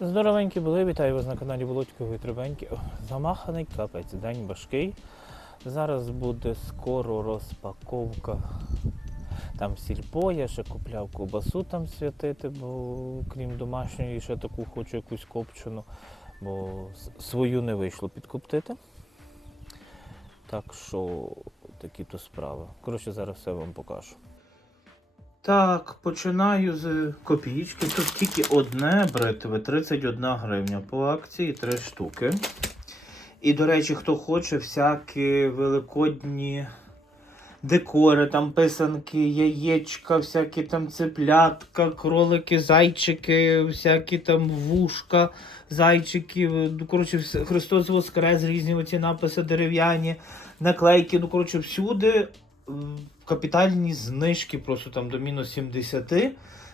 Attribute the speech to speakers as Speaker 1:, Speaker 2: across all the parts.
Speaker 1: Здоровенькі були, вітаю вас на каналі Володько Витребеньки. О, Замаханий капець, день важкий. Зараз буде скоро розпаковка. Там сільпо, я ще купляв ковбасу там святити, бо крім домашньої, ще таку хочу якусь копчену, бо свою не вийшло підкоптити. Так що такі то справи. Коротше, зараз все вам покажу. Так, починаю з копійки. Тут тільки одне бритве, 31 гривня по акції, 3 штуки. І, до речі, хто хоче, всякі великодні декори, там писанки, яєчка, всякі там цеплятка, кролики, зайчики, всякі там вушка, зайчики. Ну, коротше, Христос Воскрес, різні оці написи дерев'яні, наклейки. Ну, коротше, всюди капітальні знижки просто там до мінус 70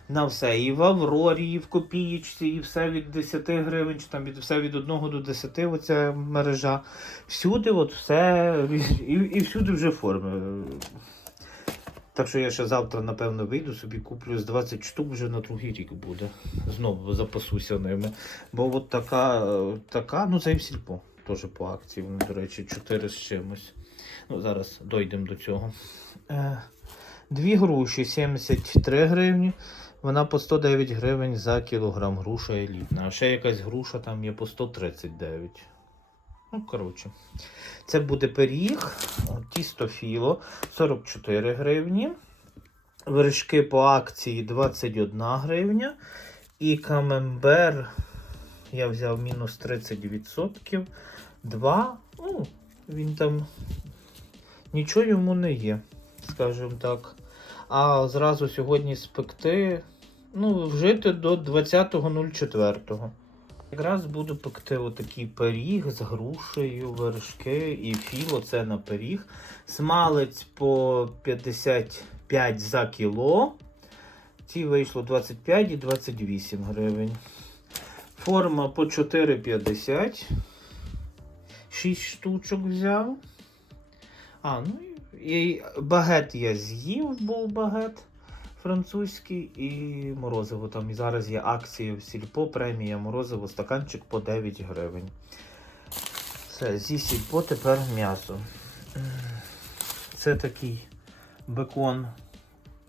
Speaker 1: на все. І в Аврорі, і в Копієчці, і все від 10 гривень, чи там від все від 1 до 10, оця мережа. Всюди, от все, і, і всюди вже форми. Так що я ще завтра, напевно, вийду, собі куплю з 20 штук вже на другий рік буде. Знову запасуся ними. Бо от така, така ну це і сільпо. Теж по акції, вони, до речі, 4 з чимось. Ну, зараз дойдемо до цього. Е, Дві груші 73 гривні. Вона по 109 гривень за кілограм. Груша елітна. А ще якась груша там є по 139. Ну, коротше. Це буде пиріг, тісто філо 44 гривні. Вершки по акції 21 гривня. І камембер я взяв мінус 30%. 2. Ну, він там нічого йому не є, скажімо так. А зразу сьогодні спекти, ну, вжити до 20.04. Якраз буду пекти отакий пиріг з грушею, вершки і філо, це на пиріг. Смалець по 55 за кіло. Ці вийшло 25 і 28 гривень. Форма по 4,50. 6 штучок взяв. А, ну і багет я з'їв, був багет французький і морозиво. Там і зараз є акція в сільпо, премія морозиво, стаканчик по 9 гривень. Все, зі сільпо тепер м'ясо. Це такий бекон.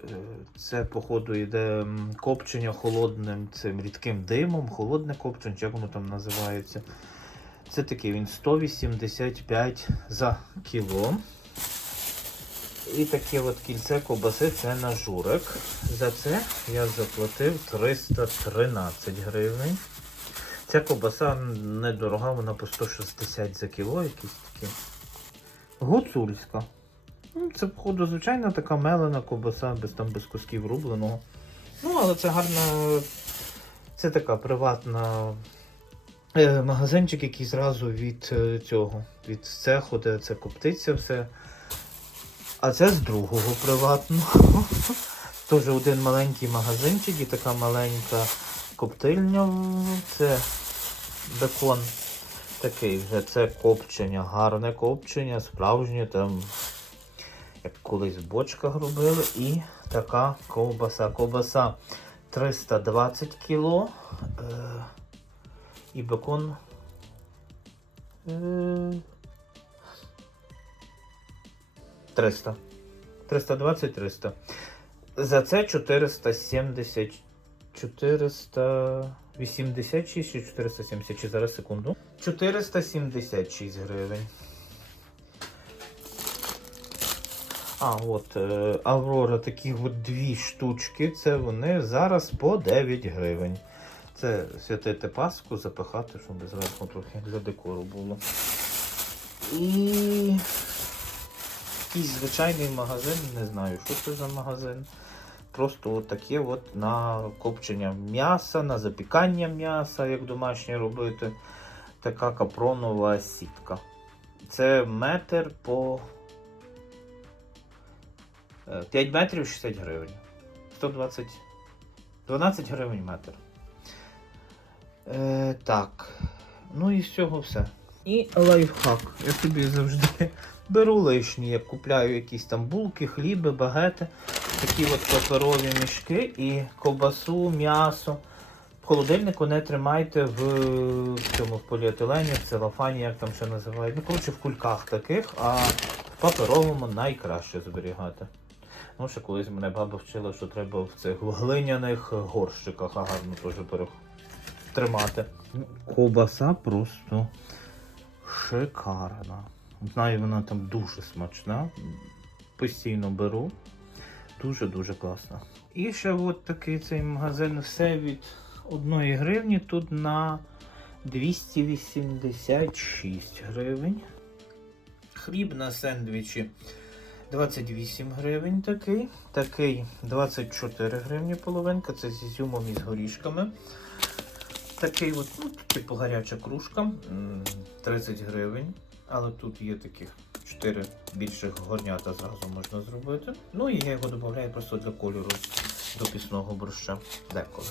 Speaker 1: Е, Це, походу, йде копчення холодним цим рідким димом, холодне копчення, як воно там називається. Це такий він 185 за кіло. І таке от кільце ковбаси це на журик. За це я заплатив 313 гривень. Ця ковбаса недорога, вона по 160 за кіло, якісь такі. Гуцульська. Ну, це, походу, звичайна така мелена ковбаса, без там без кусків рубленого. Ну, але це гарна. Це така приватна е, магазинчик, який зразу від е, цього, від цеху, де це коптиться все. А це з другого приватного. Теж один маленький магазинчик і така маленька коптильня. Це бекон такий вже. Це копчення, гарне копчення, справжнє там, як колись в бочках робили. І така ковбаса. Ковбаса 320 кіло. Е, і бекон. Е, 300. 320-300. За це 470. 486 чи 470, чи зараз секунду. 476 гривень. А, от е, Аврора такі от дві штучки. Це вони зараз по 9 гривень. Це святити паску, запихати, щоб зверху трохи для декору було. І якийсь звичайний магазин, не знаю, що це за магазин. Просто таке от на копчення м'яса, на запікання м'яса, як домашнє робити. Така капронова сітка. Це метр по е, 5 метрів 60 гривень. 120. 12 гривень метр. Е, так. Ну і з цього все. І лайфхак. Я собі завжди беру лишні, як купляю якісь там булки, хліби, багети, такі от паперові мішки і ковбасу, м'ясо В холодильнику не тримайте в цьому в поліетилені, в целофані, як там ще називають. Ну, коротше, в кульках таких, а в паперовому найкраще зберігати. Ну, ще колись мене баба вчила, що треба в цих глиняних горщиках а гарно теж тримати. Ковбаса просто шикарна. Знаю, вона там дуже смачна. Постійно беру. Дуже-дуже класно. І ще от такий цей магазин все від 1 гривні. Тут на 286 гривень. Хліб на сендвічі 28 гривень такий. Такий 24 гривні половинка. Це з ізюмом і з горішками. Такий от, ну, типу гаряча кружка, 30 гривень. Але тут є таких 4 більших горнята зразу можна зробити. Ну і я його додаю просто для кольору до пісного борща деколи.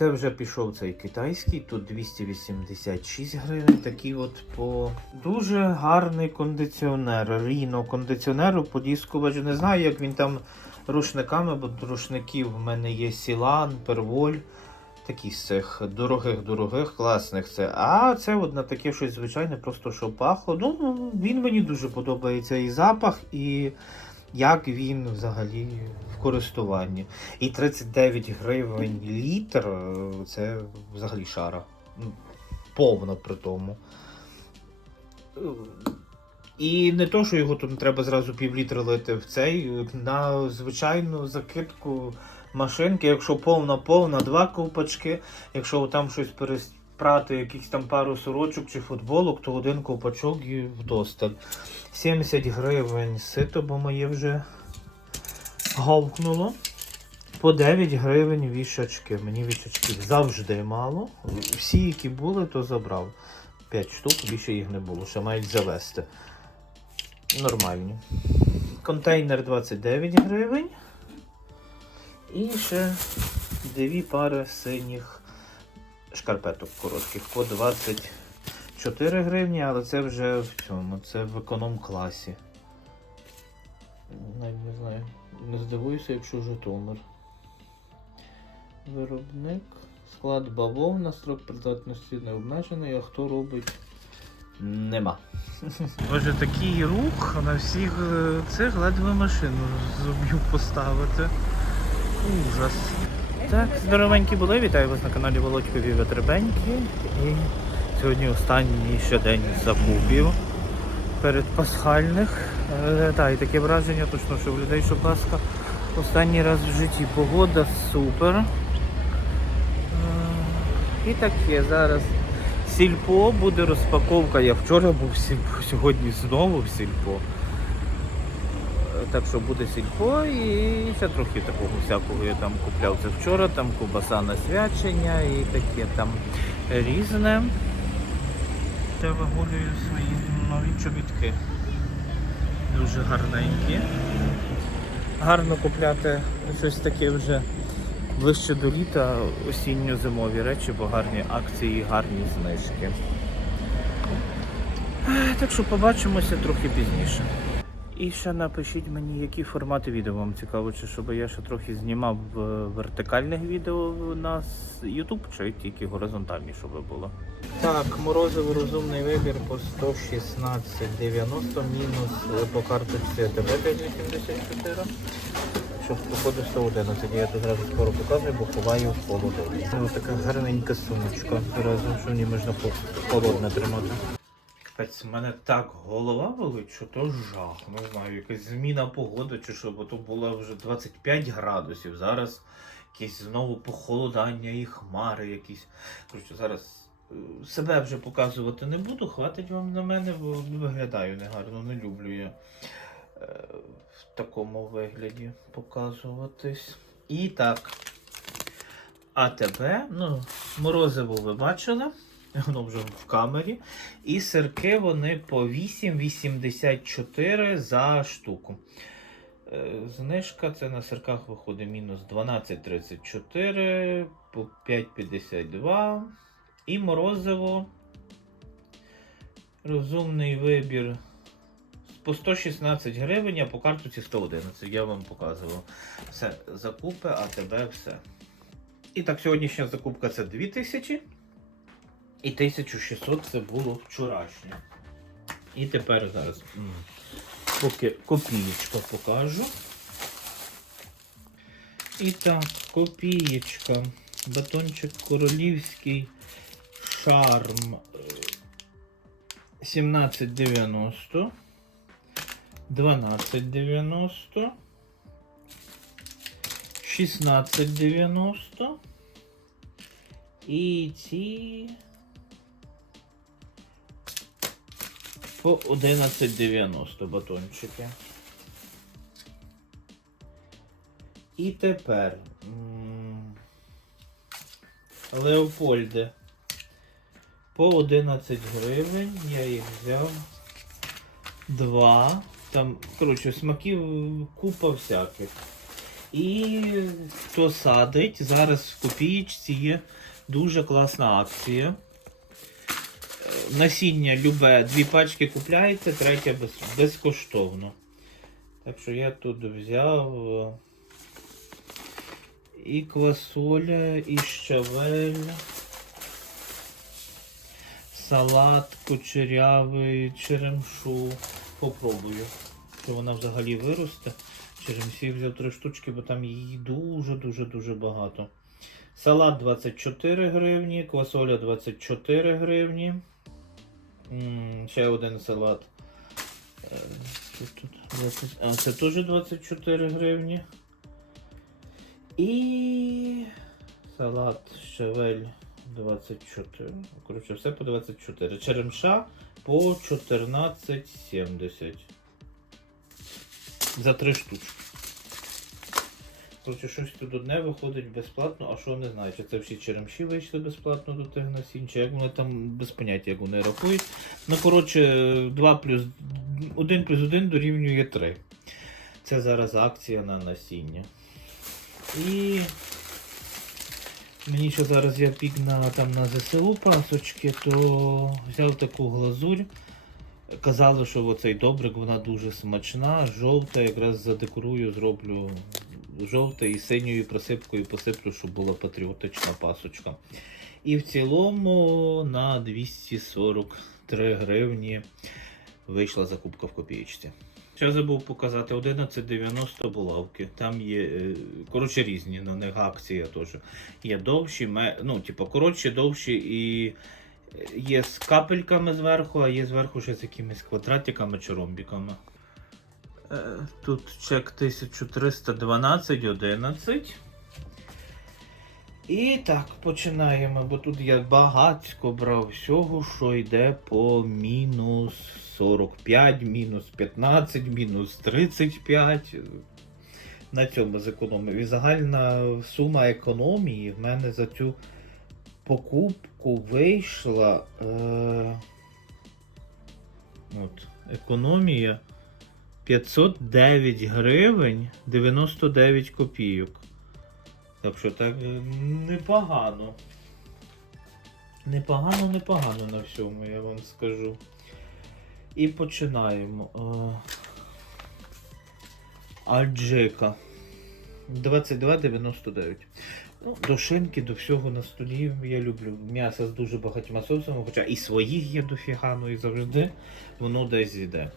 Speaker 1: Це вже пішов цей китайський, тут 286 гривень. Такий от по дуже гарний кондиціонер. Ріно кондиціонеру подіскувач. Не знаю, як він там рушниками, бо рушників в мене є Сілан, Перволь. Такі з цих дорогих-дорогих, класних це. А це от на таке щось звичайне, просто що пахло. Ну, він мені дуже подобається і запах, і як він взагалі в користуванні. І 39 гривень літр е, це взагалі шара. Ну, Повна при тому. Е, І не то, що його тут треба зразу півлітра лити в цей, на звичайну закидку машинки, якщо повна-повна, два ковпачки, якщо там щось переспрати, якихось там пару сорочок чи футболок, то один ковпачок і вдосталь. 70 гривень сито, бо моє вже говкнуло. По 9 гривень вішачки. Мені вішачків завжди мало. Всі, які були, то забрав. 5 штук, більше їх не було, ще мають завести. Нормальні. Контейнер 29 гривень. І ще дві пари синіх шкарпеток коротких по 24 гривні, але це вже в цьому, це в економ-класі. Навіть не знаю. Не здивуюся, якщо Житомир. Виробник. Склад бавовна, строк придатності не обмежений, а хто робить? Нема. Боже, такий рух на всіх е, цих ледве машину зумів поставити. Ужас. Так, здоровенькі були. Вітаю вас на каналі Володькові Ветребеньки. І сьогодні останній ще день закупів перед пасхальних. Е, та, і таке враження, точно, що в людей, що Пасха останній раз в житті. Погода супер. Е, І таке зараз. Сільпо буде розпаковка. Я вчора був в сільпо, сьогодні знову в сільпо. Так що буде сільпо і ще трохи такого всякого я там купляв це вчора, там кубаса на свячення і таке там різне. Я вигулюю свої нові чобітки. Дуже гарненькі. Гарно купляти щось таке вже ближче до літа осінньо-зимові речі, бо гарні акції, гарні знижки. Так що побачимося трохи пізніше. І ще напишіть мені, які формати відео вам цікаво, чи щоб я ще трохи знімав е, вертикальних відео на YouTube, чи тільки горизонтальні, щоб було. Так, морозиво розумний вибір по 116,90 мінус е, по карточці АТБ 584. Що походу 111, я тут зразу скоро показую, бо ховаю в холодильник. Ось така гарненька сумочка. Разом, що мені можна холодно тримати. Капець, в мене так голова болить, що то жах. Не знаю, якась зміна погоди чи що, бо то було вже 25 градусів. Зараз якесь знову похолодання і хмари якісь. Коротше, зараз е, себе вже показувати не буду, хватить вам на мене, бо виглядаю негарно, не люблю я е, в такому вигляді показуватись. І так. АТБ, ну, морозиво ви бачили. Воно вже в камері. І сирки вони по 8,84 за штуку. Е, Знижка це на сирках виходить мінус 12,34 по 5,52. І морозиво. Розумний вибір по 116 гривень, а по картоці 111. Я вам показував. Все, закупи, а тебе все. І так, сьогоднішня закупка це 2000. І 1600 це було вчорашнє. І тепер зараз поки копієчка покажу. І так, копієчка. Батончик королівський шарм е, 1790. 1290. 1690. І ці по 1190 батончики. І тепер м, Леопольде по 11 гривень. Я їх взяв. Два. Там, коротше, смаків купа всяких. І хто садить, зараз в копієчці є дуже класна акція. Насіння любе, дві пачки купляєте, третя без, безкоштовно. Так що я тут взяв і квасоля, і щавель, салат кучерявий, черемшу. Попробую, що вона взагалі виросте. Черемсі взяв три штучки, бо там її дуже-дуже-дуже багато. Салат 24 гривні, квасоля 24 гривні. Ще один салат. Е, що тут? 20 А, це теж 24 гривні. І салат щавель 24. Коротше, все по 24. Черемша по 14,70. За три штучки. Коротше, щось тут одне виходить безплатно, а що не знаю, чи це всі черемші вийшли безплатно до тих насінь, чи як вони там без поняття, як вони рахують. Ну, коротше, 2 плюс 1 плюс 1 дорівнює 3. Це зараз акція на насіння. І мені ще зараз я пік на, там, на ЗСУ пасочки, то взяв таку глазурь. Казали, що оцей добрик вона дуже смачна, жовта, якраз задекорую, зроблю жовте і синьою присипкою посиплю, щоб була патріотична пасочка. І в цілому на 243 гривні вийшла закупка в копієчці. Ще забув показати 11,90 булавки. Там є, е, коротше, різні на них акція теж. Є довші, ну, типу, коротші, довші і є з капельками зверху, а є зверху ще з якимись квадратиками чи ромбіками. Е, Тут чек 1312,11. І так, починаємо, бо тут я багатько брав всього, що йде по мінус 45, мінус 15, мінус 35. На цьому зекономив. І загальна сума економії в мене за цю покупку вийшла. Е, от, економія 509 гривень 99 копійок. Так що так е, непогано. Непогано, непогано на всьому, я вам скажу. І починаємо. Е, Аджика. 22,99. Ну, до шинки, до всього на столі. Я люблю м'ясо з дуже багатьма соусами, хоча і своїх є дофіга, ну і завжди воно десь йде.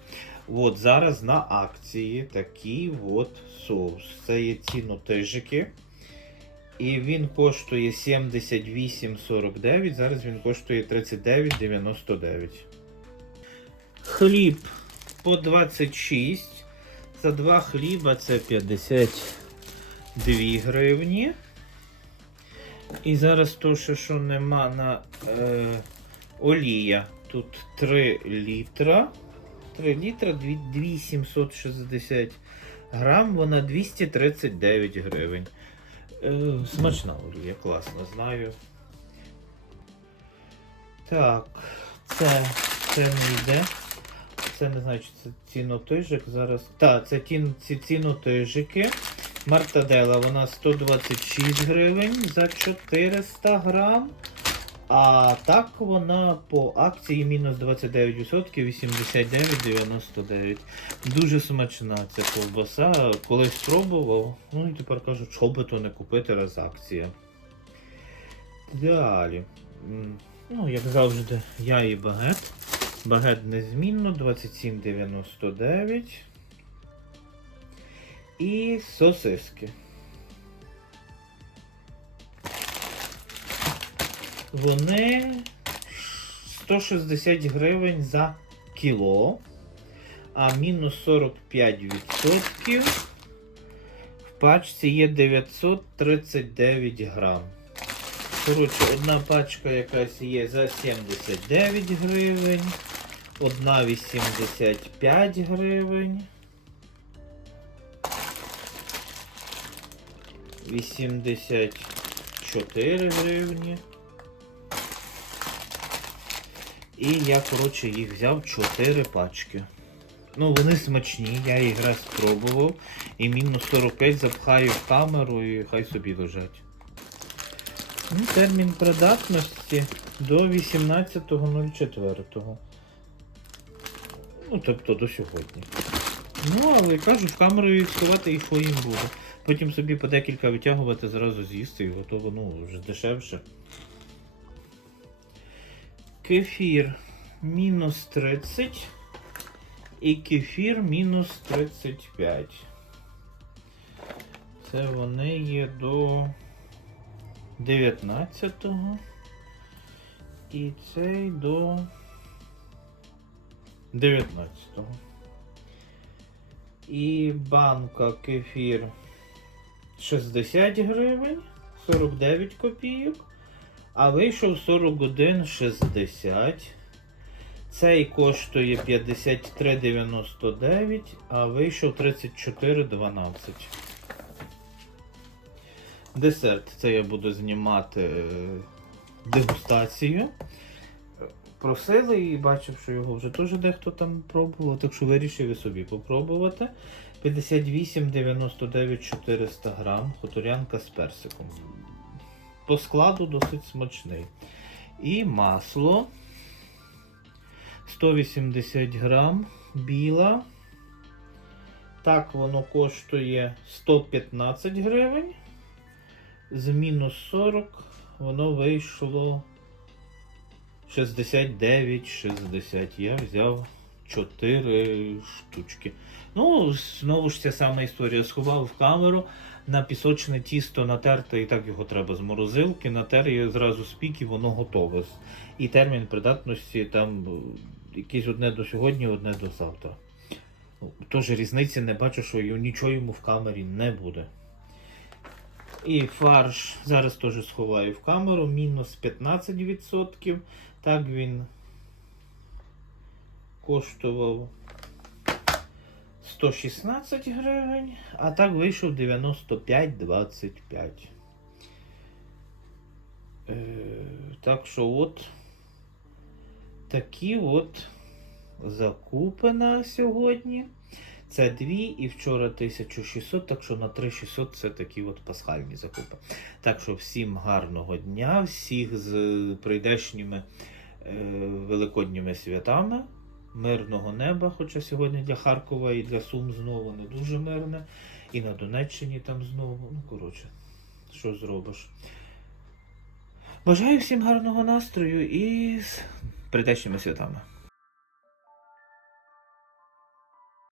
Speaker 1: От зараз на акції такий от соус. Це є цінотижики. І він коштує 78,49. Зараз він коштує 39,99. Хліб по 26. За два хліба це 52 гривні. І зараз то, що, нема на е, олія. Тут 3 літра. 3 літра, 2760 грам, вона 239 гривень. Е, смачна олія, класно, знаю. Так, це, це не йде. Це не знаю, чи це цінотижик зараз. Так, це тін, ці цінотижики. Мартадела, вона 126 гривень за 400 грам. А так вона по акції мінус 29%, 89,99. Дуже смачна ця ковбаса. Колись спробував. Ну і тепер кажу, що би то не купити раз акція. М, Ну, як завжди, я і багет. Багет незмінно 27,99. І сосиски. Вони 160 гривень за кіло, а мінус 45% в пачці є 939 грам. Коротше, одна пачка якась є за 79 гривень, одна 85 гривень. 84 гривні. І я, коротше, їх взяв 4 пачки. Ну, вони смачні, я їх раз спробував. І мінус 45 запхаю в камеру і хай собі лежать. Ну, термін придатності до 18.04. Ну, тобто до сьогодні. Ну, але кажу, в камеру їх сховати і що їм буде. Потім собі по декілька витягувати, зразу з'їсти і готово, ну, вже дешевше. Кефір мінус 30 і кефір мінус 35. Це вони є до 19-го. І цей до 19-го. І банка кефір 60 гривень, 49 копійок. А вийшов 41,60. Цей коштує 53,99, а вийшов 34,12. Десерт. Це я буду знімати е, дегустацію. Просили і бачив, що його вже теж дехто там пробував, так що вирішив і собі попробувати. 58,99 400 грам. Хуторянка з персиком. По складу досить смачний. І масло 180 грам біла. Так, воно коштує 115 гривень. З мінус 40 воно вийшло 69,60. Я взяв 4 штучки. Ну, знову ж ця сама історія. Сховав в камеру на пісочне тісто натерте, і так його треба з морозилки, натер і зразу спік, і воно готове. І термін придатності там е, якийсь одне до сьогодні, одне до завтра. Ну, Тож різниці не бачу, що нічого йому в камері не буде. І фарш зараз теж сховаю в камеру, мінус 15%. Так він коштував 116 гривень, а так вийшов 95,25. Е, так що от такі от закупи на сьогодні. Це дві і вчора 1600, так що на 3600 це такі от пасхальні закупи. Так що всім гарного дня, всіх з прийдешніми е, великодніми святами, мирного неба, хоча сьогодні для Харкова і для Сум знову не дуже мирне. І на Донеччині там знову. Ну, коротше, що зробиш. Бажаю всім гарного настрою і з прийдешніми святами.